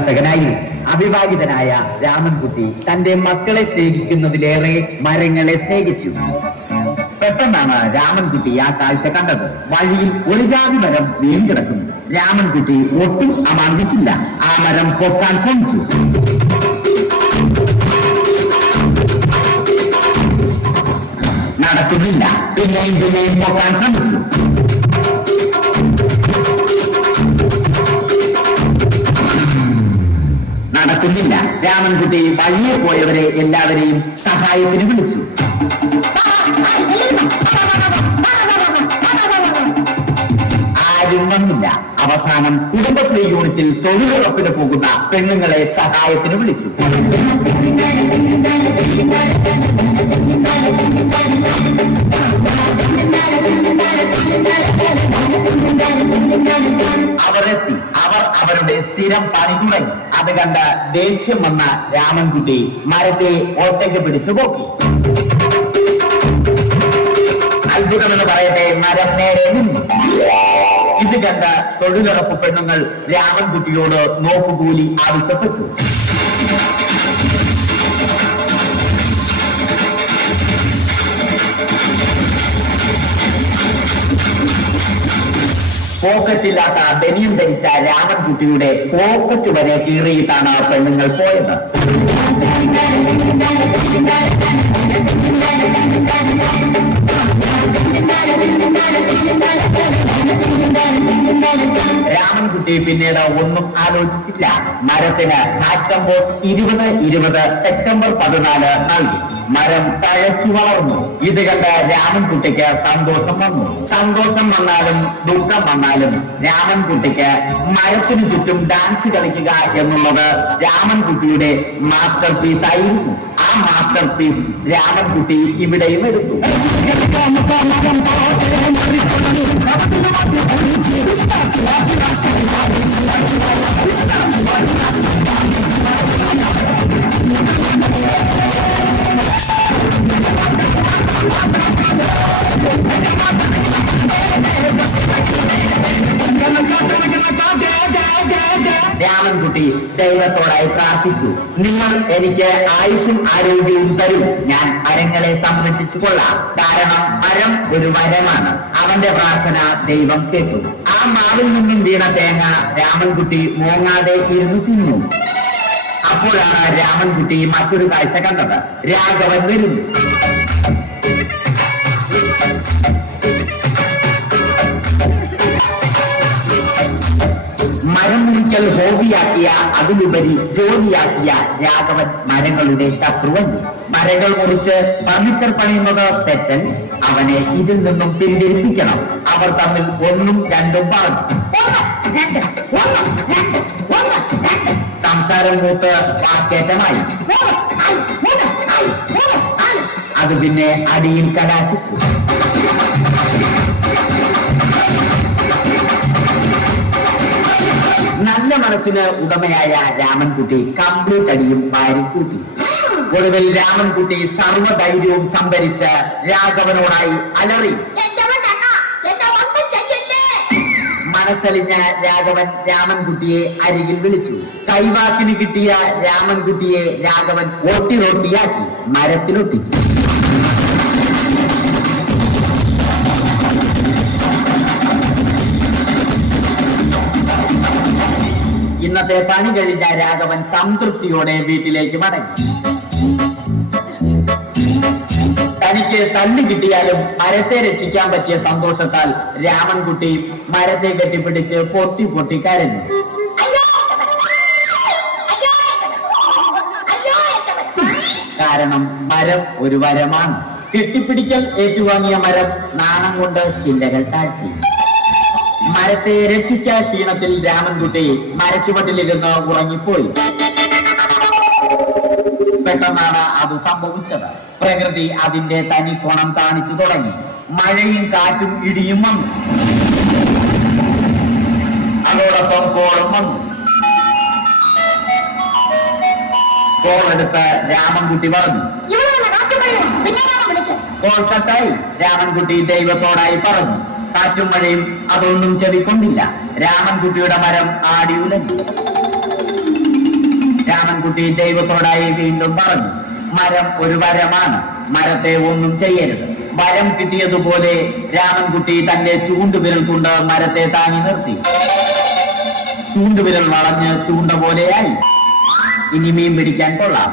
കർഷകനായി അവിവാഹിതനായ രാമൻകുട്ടി തന്റെ മക്കളെ സ്നേഹിക്കുന്നതിലേറെ മരങ്ങളെ സ്നേഹിച്ചു. പെട്ടെന്നാണ് രാമൻകുട്ടി ആ കാഴ്ച കണ്ടത്. വഴിയിൽ ഒരു ജാതി മരം വീണ് കിടക്കുന്നു. രാമൻകുട്ടി ഒട്ടും അമാന്തിച്ചില്ല. ആ മരം പൊക്കാൻ ശ്രമിച്ചു. നടക്കുന്നില്ല. പിന്നെയും പൊക്കാൻ ശ്രമിച്ചു. നടക്കുന്നില്ല. രാമൻകുട്ടി വഴിയെ പോയവരെ എല്ലാവരെയും സഹായത്തിന് വിളിച്ചു. ആരും വന്നില്ല. അവസാനം കുടുംബശ്രീ യൂണിറ്റിൽ തൊഴിലുറപ്പിന് പോകുന്ന പെണ്ണുങ്ങളെ സഹായത്തിന് വിളിച്ചു. അവരെത്തി. അവർ അവരുടെ സ്ഥിരം പണി തുടങ്ങി. അത് കണ്ട ദേഷ്യം വന്ന രാമൻകുട്ടി മരത്തെ ഒറ്റയ്ക്ക് പിടിച്ചു പോക്കി. അത്ഭുതമെന്ന് പറയട്ടെ, മരം നേരെ നിന്നു. ഇത് കണ്ട തൊഴിലുറപ്പ് പെണ്ണുങ്ങൾ രാമൻകുട്ടിയോട് നോക്കുകൂലി ആവശ്യപ്പെട്ടു. പോക്കറ്റില്ലാത്ത ബനിയം ധരിച്ച രാമൻകുട്ടിയുടെ പോക്കറ്റ് വരെ കീറിയിട്ടാണ് പെണ്ണുങ്ങൾ പോയത്. രാമൻകുട്ടി പിന്നീട് ഒന്നും ആലോചിച്ചില്ല. മരത്തിന് ഹാറ്റംബോസ് 2020 സെപ്റ്റംബർ 14 നൽകി. മരം തഴച്ചു വളർന്നു. ഇത് കണ്ട രാമൻകുട്ടിക്ക് സന്തോഷം വന്നു. സന്തോഷം വന്നാലും ദുഃഖം വന്നാലും രാമൻകുട്ടിക്ക് മരത്തിനു ചുറ്റും ഡാൻസ് കളിക്കുക എന്നുള്ളത് രാമൻകുട്ടിയുടെ മാസ്റ്റർ പീസ് ആയിരുന്നു. ആ മാസ്റ്റർ പീസ് രാമൻകുട്ടി ഇവിടെയും എടുത്തു. രാമൻകുട്ടി ദൈവത്തോടായി പ്രാർത്ഥിച്ചു. നിങ്ങൾ എനിക്ക് ആയുസ്സും ആരോഗ്യവും തരും. ഞാൻ മരങ്ങളെ സംരക്ഷിച്ചു കൊള്ളാം. കാരണം മരം ഒരു മരമാണ്. അവന്റെ പ്രാർത്ഥന ദൈവം കേട്ടു. ആ മാവിൽ നിന്നും വീണ തേങ്ങ രാമൻകുട്ടി മോങ്ങാതെ ഇരുന്നു തിന്നു. അപ്പോഴാണ് രാമൻകുട്ടി മറ്റൊരു കാഴ്ച കണ്ടത്. രാഘവൻ വരുന്നു. മരം മുറിക്കൽ ഹോബിയാക്കിയ, അതിലുപരി ജോലിയാക്കിയ രാഘവൻ മരങ്ങളുടെ ശത്രുവല്ല. മരങ്ങൾ മുറിച്ച് ഫർണിച്ചർ പണിയുന്നത് തെറ്റൻ. അവനെ ഇതിൽ നിന്നും പിന്തിരിപ്പിക്കണം. അവർ തമ്മിൽ ഒന്നും രണ്ടും പറഞ്ഞു. സംസാരം മൂത്ത് വാക്കേറ്റമായി. അത് പിന്നെ അടിയിൽ കലാശിച്ചു. നല്ല മനസ്സിന് ഉടമയായ രാമൻകുട്ടി കംപ്ലീറ്റ് അടിയും വാരിക്കൂട്ടി. ഒടുവിൽ രാമൻകുട്ടി സർവ്വധൈര്യവും സംഭരിച്ച് രാഘവനോടായി അലറി. മനസ്സലിഞ്ഞ രാഘവൻ രാമൻകുട്ടിയെ അരികിൽ വിളിച്ചു. കൈവാക്കിന് കിട്ടിയ രാമൻകുട്ടിയെ രാഘവൻ ഓട്ടിയാക്കി മരത്തിലൊട്ടിച്ചു. ഇന്നത്തെ പണി കഴിഞ്ഞ രാഘവൻ സംതൃപ്തിയോടെ വീട്ടിലേക്ക് മടങ്ങി. തനിക്ക് തല്ലു കിട്ടിയാലും മരത്തെ രക്ഷിക്കാൻ പറ്റിയ സന്തോഷത്താൽ രാമൻകുട്ടി മരത്തെ കെട്ടിപ്പിടിച്ച് പൊട്ടി കരഞ്ഞു. കാരണം മരം ഒരു വരമാണ്. കെട്ടിപ്പിടിക്കൽ ഏറ്റുവാങ്ങിയ മരം നാണം കൊണ്ട് ചില്ലകൾ താഴ്ത്തി. മരത്തെ രക്ഷിച്ച ക്ഷീണത്തിൽ രാമൻകുട്ടി മരച്ചുവട്ടിലിരുന്ന് ഉറങ്ങിപ്പോയി. പെട്ടെന്നാണ് അത് സംഭവിച്ചത്. പ്രകൃതി അതിന്റെ തനി കോണം കാണിച്ചു തുടങ്ങി. മഴയും കാറ്റും ഇടിയും വന്നു. അതോടൊപ്പം കോളും വന്നു. കോളെടുത്ത് രാമൻകുട്ടി പറഞ്ഞു. കോൾ കട്ടായി. രാമൻകുട്ടി ദൈവത്തോടായി പറഞ്ഞു. കാറ്റും മഴയും അതൊന്നും ചെവിക്കൊണ്ടില്ല. രാമൻകുട്ടിയുടെ മരം ആടി ഉലഞ്ഞു. രാമൻകുട്ടി ദൈവത്തോടായി വീണ്ടും പറഞ്ഞു, മരം ഒരു വരമാണ്, മരത്തെ ഒന്നും ചെയ്യരുത്. വരം കിട്ടിയതുപോലെ രാമൻകുട്ടി തന്റെ ചൂണ്ടുവിരൽ കൊണ്ട് മരത്തെ താങ്ങി നിർത്തി. ചൂണ്ടുവിരൽ വളഞ്ഞ് ചൂണ്ട പോലെയായി. ഇനി മീൻ പിടിക്കാൻ കൊള്ളാം.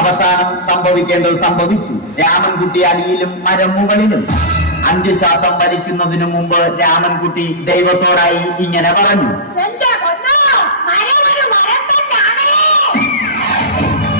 അവസാനം സംഭവിക്കേണ്ടത് സംഭവിച്ചു. രാമൻകുട്ടി അടിയിലും മരം മുകളിലും. അന്ത്യശ്വാസം വലിക്കുന്നതിനു മുമ്പ് രാമൻകുട്ടി ദൈവത്തോടായി ഇങ്ങനെ പറഞ്ഞു, എന്റെ